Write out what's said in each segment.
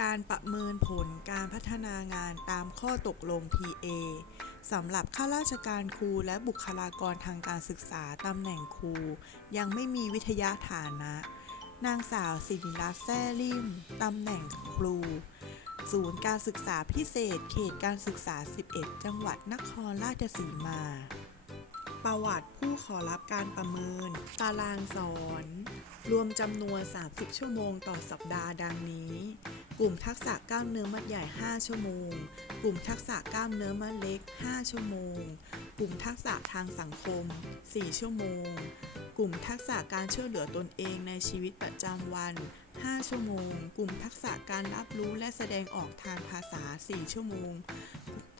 การประเมินผลการพัฒนางานตามข้อตกลง PA สำหรับข้าราชการครูและบุคลากรทางการศึกษาตำแหน่งครู ยังไม่มีวิทยาฐานะ นางสาวศิริรัตน์แซ่ลิมตำแหน่งครู ศูนย์การศึกษาพิเศษ เขตการศึกษา 11 จังหวัดนครราชสีมา ประวัติผู้ขอรับการประเมิน ตารางสอน รวมจำนวน 30 ชั่วโมงต่อสัปดาห์ดังนี้ กลุ่มทักษะกล้ามเนื้อมัดใหญ่ 5 ชั่วโมง กลุ่มทักษะกล้ามเนื้อมัดเล็ก 5 ชั่วโมง กลุ่มทักษะทางสังคม 4 ชั่วโมง กลุ่มทักษะการช่วยเหลือตนเองในชีวิตประจำวัน 5 ชั่วโมง กลุ่มทักษะการรับรู้และแสดงออกทางภาษา 4 ชั่วโมง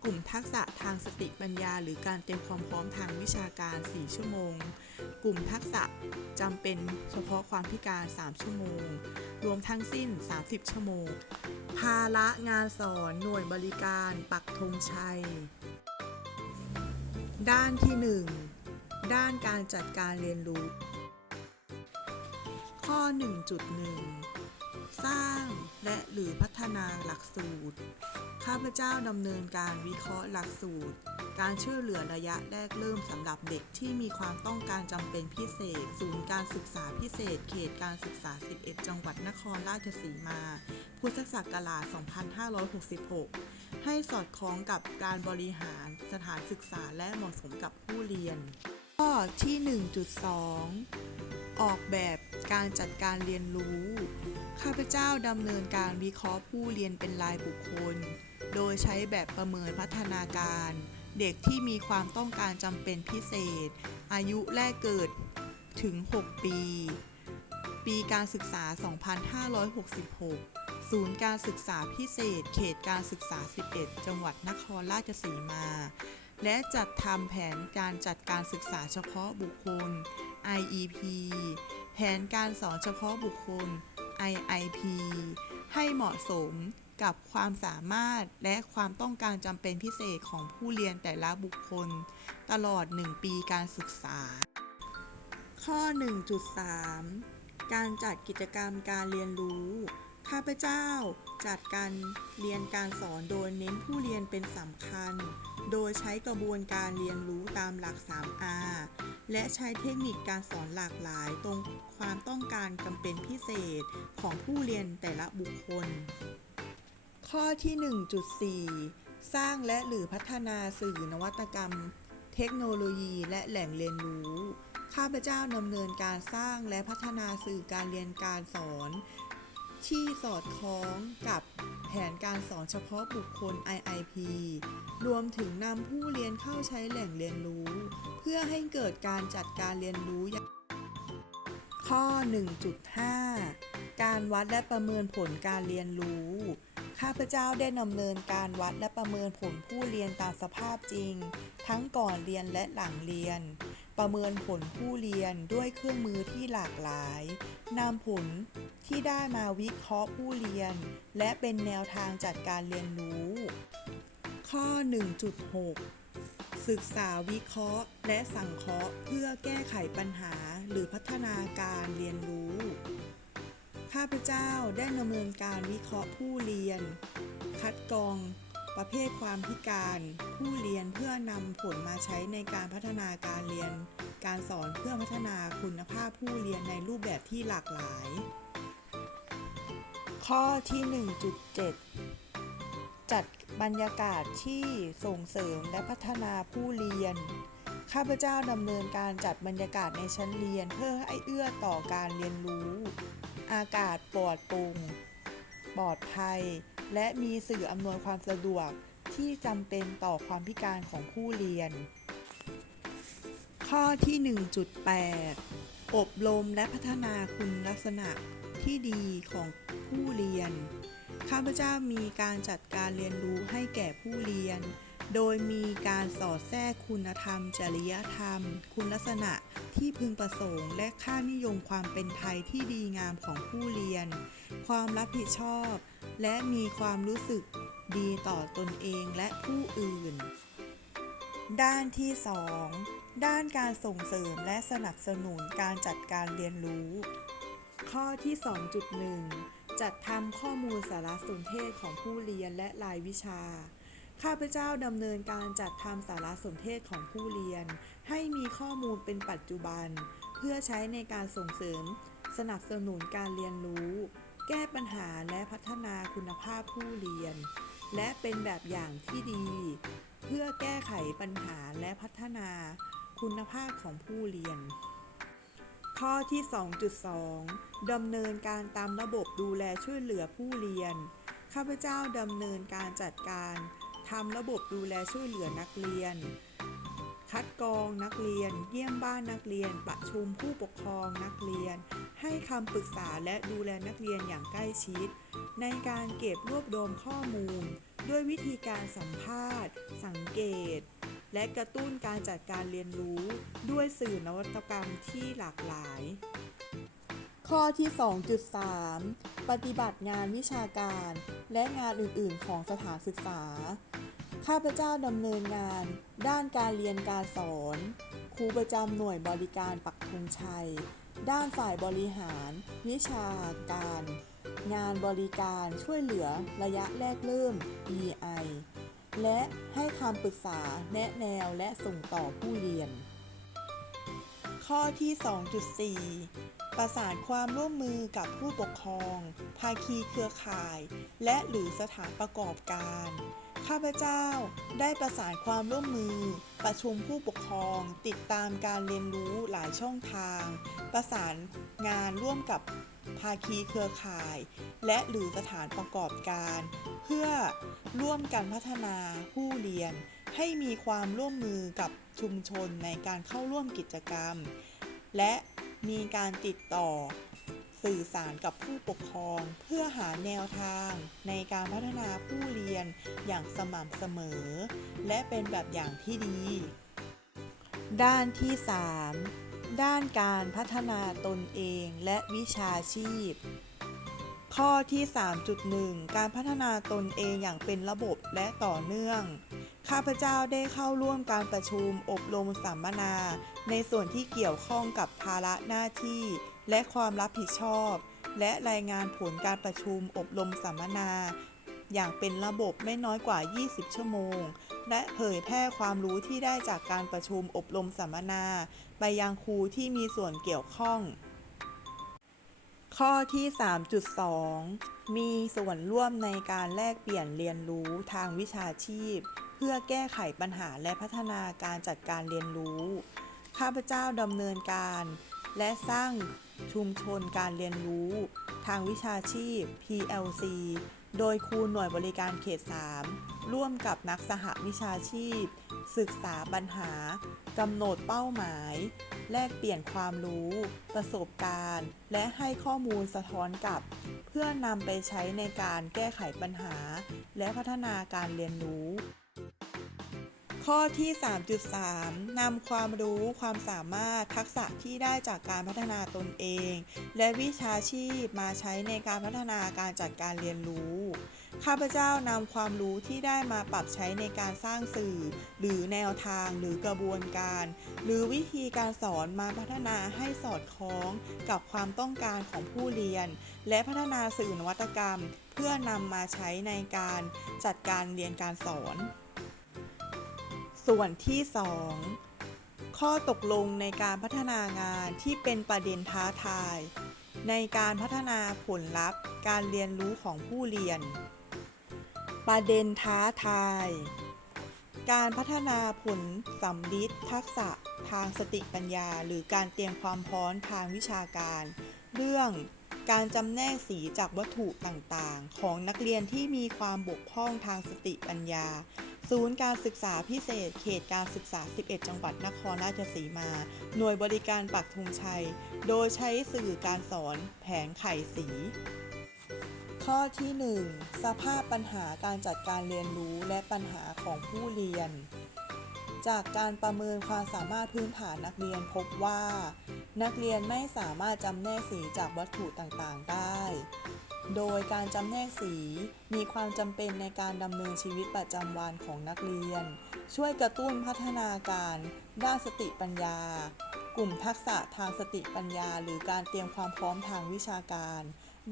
กลุ่มทักษะทางสติปัญญา หรือการเตรียมความพร้อมทางวิชาการ 4 ชั่วโมง กลุ่มทักษะจำเป็นเฉพาะความพิการ 3 ชั่วโมง รวมทั้งสิ้น 30 ชั่วโมง ภาระงานสอนหน่วยบริการปักธงชัย ด้านที่ 1 ด้านการจัดการเรียนรู้ ข้อ 1.1 สร้างและหรือพัฒนาหลักสูตร ข้าพเจ้าดำเนินการวิเคราะห์หลักสูตร การช่วยเหลือระยะแรกเริ่มสำหรับเด็กที่มีความต้องการจำเป็นพิเศษ ศูนย์การศึกษาพิเศษ เขตการศึกษา 11 จังหวัดนครราชสีมา พุทธศักราช 2566 ให้สอดคล้องกับการบริหารสถานศึกษาและเหมาะสมกับผู้เรียน ข้อที่ 1.2 ออกแบบการจัดการเรียนรู้ ข้าพเจ้าดำเนินการวิเคราะห์ผู้เรียนเป็นรายบุคคล โดยใช้แบบประเมินพัฒนาการ เด็กที่มีความต้องการจำเป็นพิเศษ อายุแรกเกิดถึง 6 ปี ปีการศึกษา 2566 ศูนย์การศึกษาพิเศษ เขตการศึกษา 11 จังหวัดนครราชสีมา และจัดทำแผนการจัดการศึกษาเฉพาะบุคคล IEP แผนการสอนเฉพาะบุคคล IIP ให้เหมาะสม กับความสามารถและความต้องการจำเป็นพิเศษของผู้เรียนแต่ละบุคคล ตลอด 1 ปีการศึกษา ข้อ 1.3 การจัดกิจกรรมการเรียนรู้ ข้าพเจ้า จัดการเรียนการสอนโดยเน้นผู้เรียนเป็นสำคัญ โดยใช้กระบวนการเรียนรู้ตามหลัก 3R และใช้เทคนิคการสอนหลากหลายตรงความต้องการจำเป็นพิเศษของผู้เรียนแต่ละบุคคล ข้อที่ 1.4 สร้างและหรือพัฒนาสื่อนวัตกรรม เทคโนโลยีและแหล่งเรียนรู้ ข้าพเจ้าดำเนินการสร้างและพัฒนาสื่อการเรียนการสอน ที่สอดคล้องกับแผนการสอนเฉพาะบุคคล IIP รวมถึงนำผู้เรียนเข้าใช้แหล่งเรียนรู้ เพื่อให้เกิดการจัดการเรียนรู้อย่างข้อ 1.5 การวัดและประเมินผลการเรียนรู้ ข้าพเจ้าได้ดำเนินการวัดและประเมินผลผู้เรียนตามสภาพจริง ทั้งก่อนเรียนและหลังเรียน ประเมินผลผู้เรียนด้วยเครื่องมือที่หลากหลายนำผลที่ได้มาวิเคราะห์ผู้เรียน และเป็นแนวทางจัดการเรียนรู้ ข้อ 1.6 ศึกษาวิเคราะห์ และสังเคราะห์เพื่อแก้ไขปัญหาหรือพัฒนาการเรียนรู้ ข้าพเจ้าได้ดำเนินการวิเคราะห์ผู้เรียน คัดกรอง ประเภทความพิการ ผู้เรียนเพื่อนำผลมาใช้ในการพัฒนาการเรียน การสอนเพื่อพัฒนาคุณภาพผู้เรียนในรูปแบบที่หลากหลาย ข้อที่ 1.7 จัดบรรยากาศที่ส่งเสริมและพัฒนาผู้เรียนข้าพเจ้าดำเนินการจัดบรรยากาศในชั้นเรียนเพื่อให้เอื้อต่อการเรียนรู้ อากาศปลอดโปร่งปลอดภัย และมีสื่ออำนวยความสะดวกที่จำเป็นต่อความพิการของผู้เรียน ข้อที่ 1.8 อบรมและพัฒนาคุณลักษณะที่ดีของผู้เรียน ข้าพเจ้ามีการจัดการเรียนรู้ให้แก่ผู้เรียน โดยมีการสอดแทรกคุณธรรม จริยธรรม คุณลักษณะที่พึงประสงค์ และค่านิยมความเป็นไทยที่ดีงามของผู้เรียน ความรับผิดชอบ และมีความรู้สึกดีต่อตนเองและผู้อื่น ด้านที่ 2 ด้านการส่งเสริมและสนับสนุนการจัดการเรียนรู้ ข้อที่ 2.1 จัดทำข้อมูลสารสนเทศของผู้เรียนและรายวิชา ข้าพเจ้าดำเนินการจัดทำสารสนเทศของผู้เรียน ให้มีข้อมูลเป็นปัจจุบัน เพื่อใช้ในการส่งเสริม สนับสนุนการเรียนรู้ แก้ปัญหาและพัฒนาคุณภาพผู้เรียน และเป็นแบบอย่างที่ดี เพื่อแก้ไขปัญหาและพัฒนาคุณภาพของผู้เรียน ข้อที่ 2.2ดำเนินการตามระบบดูแลช่วยเหลือผู้เรียน ข้าพเจ้าดำเนินการจัดการ ทำระบบดูแลช่วยเหลือนักเรียน คัดกรองนักเรียน เยี่ยมบ้านนักเรียน ประชุมผู้ปกครองนักเรียน ให้คำปรึกษาและดูแลนักเรียนอย่างใกล้ชิด ในการเก็บรวบรวมข้อมูล ด้วยวิธีการสัมภาษณ์ สังเกต และกระตุ้นการจัดการเรียนรู้ ด้วยสื่อนวัตกรรมที่หลากหลายข้อที่ 2.3 ปฏิบัติงานวิชาการ และงานอื่น ๆ ของสถานศึกษา ข้าพเจ้าดำเนินงาน ด้านการเรียนการสอน ครูประจำหน่วยบริการปักธงชัย ด้านฝ่ายบริหาร วิชาการ งานบริการช่วยเหลือระยะแรกเริ่ม EI และให้คำปรึกษาแนะแนวและส่งต่อผู้เรียน ข้อที่ 2.4 ประสานความร่วมมือกับผู้ปกครอง ภาคีเครือข่าย และหรือสถานประกอบการ ข้าพเจ้าได้ประสานความร่วมมือ ประชุมผู้ปกครอง ติดตามการเรียนรู้หลายช่องทาง ประสานงานร่วมกับภาคีเครือข่าย และหรือสถานประกอบการ เพื่อร่วมกันพัฒนาผู้เรียน ให้มีความร่วมมือกับชุมชนในการเข้าร่วมกิจกรรม และมีการติดต่อ สื่อสารกับผู้ปกครอง เพื่อหาแนวทาง ในการพัฒนาผู้เรียนอย่างสม่ำเสมอ และเป็นแบบอย่างที่ดี ด้านที่ 3 ด้านการพัฒนาตนเองและวิชาชีพ ข้อที่ 3.1 การพัฒนาตนเองอย่างเป็นระบบและต่อเนื่องข้าพเจ้าได้เข้าร่วมการประชุมอบรมสัมมนา ในส่วนที่เกี่ยวข้องกับภาระหน้าที่ และความรับผิดชอบ และรายงานผลการประชุมอบรมสัมมนา อย่างเป็นระบบไม่น้อยกว่า 20 ชั่วโมง และเผยแพร่ความรู้ที่ได้จากการประชุมอบรมสัมมนา ไปยังครูที่มีส่วนเกี่ยวข้อง ข้อที่ 3.2 มีส่วนร่วมในการแลกเปลี่ยนเรียนรู้ทางวิชาชีพ เพื่อแก้ไขปัญหาและพัฒนาการจัดการเรียนรู้ ข้าพเจ้าดำเนินการและสร้าง ชุมชนการเรียนรู้ ทางวิชาชีพ PLC โดยครูหน่วยบริการเขต 3 ร่วมกับนักสหวิชาชีพ ศึกษาปัญหากำหนดเป้าหมาย แลกเปลี่ยนความรู้ ประสบการณ์ และให้ข้อมูลสะท้อนกับ เพื่อนำไปใช้ในการแก้ไขปัญหา และพัฒนาการเรียนรู้ ข้อที่ 3.3 นำความรู้ความสามารถทักษะที่ได้จากการพัฒนาตนเอง และวิชาชีพมาใช้ในการพัฒนาการจัดการเรียนรู้ ข้าพเจ้านำความรู้ที่ได้มาปรับใช้ในการสร้างสื่อ หรือแนวทางหรือกระบวนการ หรือวิธีการสอนมาพัฒนาให้สอดคล้องกับความต้องการของผู้เรียน และพัฒนาสื่อนวัตกรรม เพื่อนำมาใช้ในการจัดการเรียนการสอน ส่วนที่ 2 ข้อตกลงในการพัฒนางานที่เป็นประเด็นท้าทาย ในการพัฒนาผลลัพธ์การเรียนรู้ของผู้เรียน ประเด็นท้าทาย การพัฒนาผลสำลิดทักษะทางสติปัญญา หรือการเตรียมความพร้อมทางวิชาการ เรื่อง การจำแนกสีจากวัตถุต่างๆ ของนักเรียนที่มีความบกพร่องทางสติปัญญา ศูนย์การศึกษาพิเศษ เขตการศึกษา 11 จังหวัดนครราชสีมา หน่วยบริการปักธงชัย โดยใช้สื่อการสอนแผงไข่สี ข้อที่ 1 สภาพปัญหาการจัดการเรียนรู้และปัญหาของผู้เรียน จากการประเมินความสามารถพื้นฐานนักเรียนพบว่า นักเรียนไม่สามารถจำแนกสีจากวัตถุต่างๆ ได้ โดยการจำแนกสีมีความจำเป็นในการดำเนินชีวิตประจำวันของนักเรียน ช่วยกระตุ้นพัฒนาการ ด้านสติปัญญา กลุ่มทักษะทางสติปัญญา หรือการเตรียมความพร้อมทางวิชาการ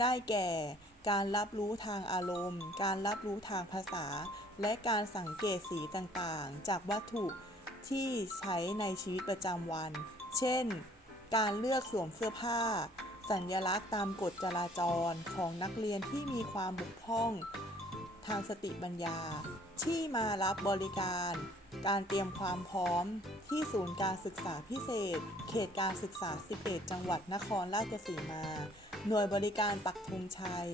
ได้แก่ การรับรู้ทางอารมณ์ การรับรู้ทางภาษา และการสังเกตสีต่างๆ จากวัตถุที่ใช้ในชีวิตประจำวัน เช่น การเลือกสวมเสื้อผ้า สัญลักษณ์ตามกฎจราจรของนักเรียนที่มีความบกพร่อง ทางสติปัญญา ที่มารับบริการ การเตรียมความพร้อมที่ศูนย์การศึกษาพิเศษ เขตการศึกษา 11 จังหวัดนครราชสีมา หน่วยบริการปักธงชัย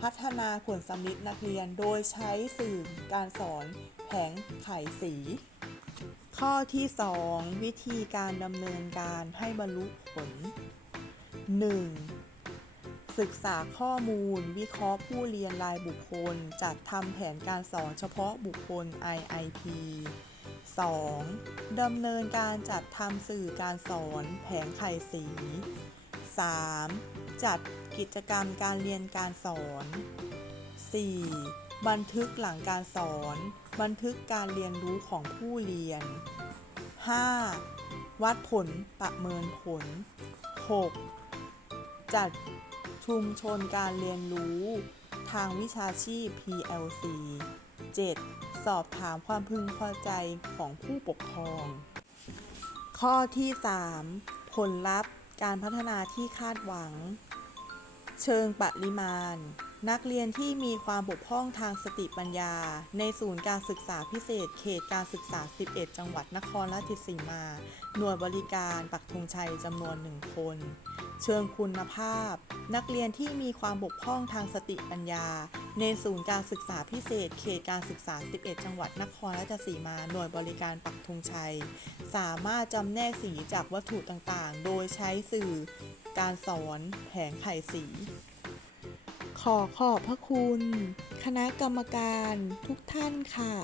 พัฒนาผลสำลิดนักเรียนโดยใช้สื่อการสอนแผงไขสี ข้อที่ 2 วิธีการดำเนินการให้บรรลุผล 1. ศึกษาข้อมูล วิเคราะห์ผู้เรียนรายบุคคล จัดทำแผนการสอนเฉพาะบุคคล IIP 2. ดำเนินการจัดทำสื่อการสอนแผงไขสี 3. จัดกิจกรรมการเรียนการสอน 4. บันทึกหลังการสอน บันทึกการเรียนรู้ของผู้เรียน 5. วัดผลประเมินผล 6. จัดชุมชนการเรียนรู้ ทางวิชาชีพ PLC 7. สอบถามความพึงพอใจของผู้ปกครอง ข้อที่ 3 ผลลัพธ์ การพัฒนาที่คาดหวัง เชิงปริมาณ นักเรียนที่มีความบกพร่องทางสติปัญญา ในศูนย์การศึกษาพิเศษ เขตการศึกษา 11 จังหวัดนครราชสีมา หน่วยบริการปักธงชัยจำนวนหนึ่งคน เชิงคุณภาพ นักเรียนที่มีความบกพร่องทางสติปัญญา ในศูนย์การศึกษาพิเศษ เขตการศึกษา 11 จังหวัดนครราชสีมา หน่วยบริการปักธงชัย สามารถจำแนกสีจากวัตถุต่างๆ โดยใช้สื่อ การสอน แผงไขสี ขอขอบพระคุณ คณะกรรมการทุกท่านค่ะ